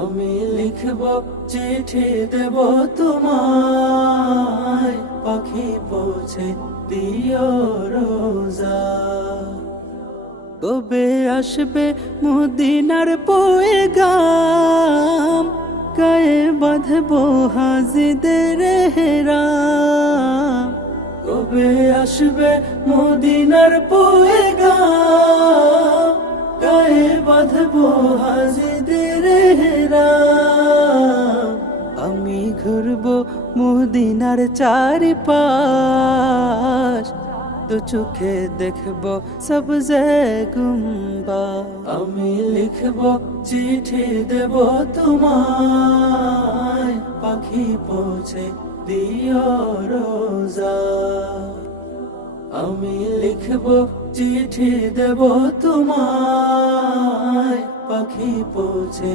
আমি লিখব চিঠি দেব তোমায়, পাখি পৌঁছে দিও রোজা। কবে আসবে মদিনার পয়গাম, গায়ে বাঁধবো হাজিদের হেরাম। কবে আসবে মদিনার পয়গাম, গায়ে বাঁধবো হাজিদের হেরাম। আমি ঘুরবো মদিনার চারিপাশ, দু চোখে দেখবো সবজে গুম্বা। আমি লিখব চিঠি দেব তোমায়, পাখি পৌঁছে দিও রোজা। আমি লিখব চিঠি দেব তোমায়, পাখি পৌঁছে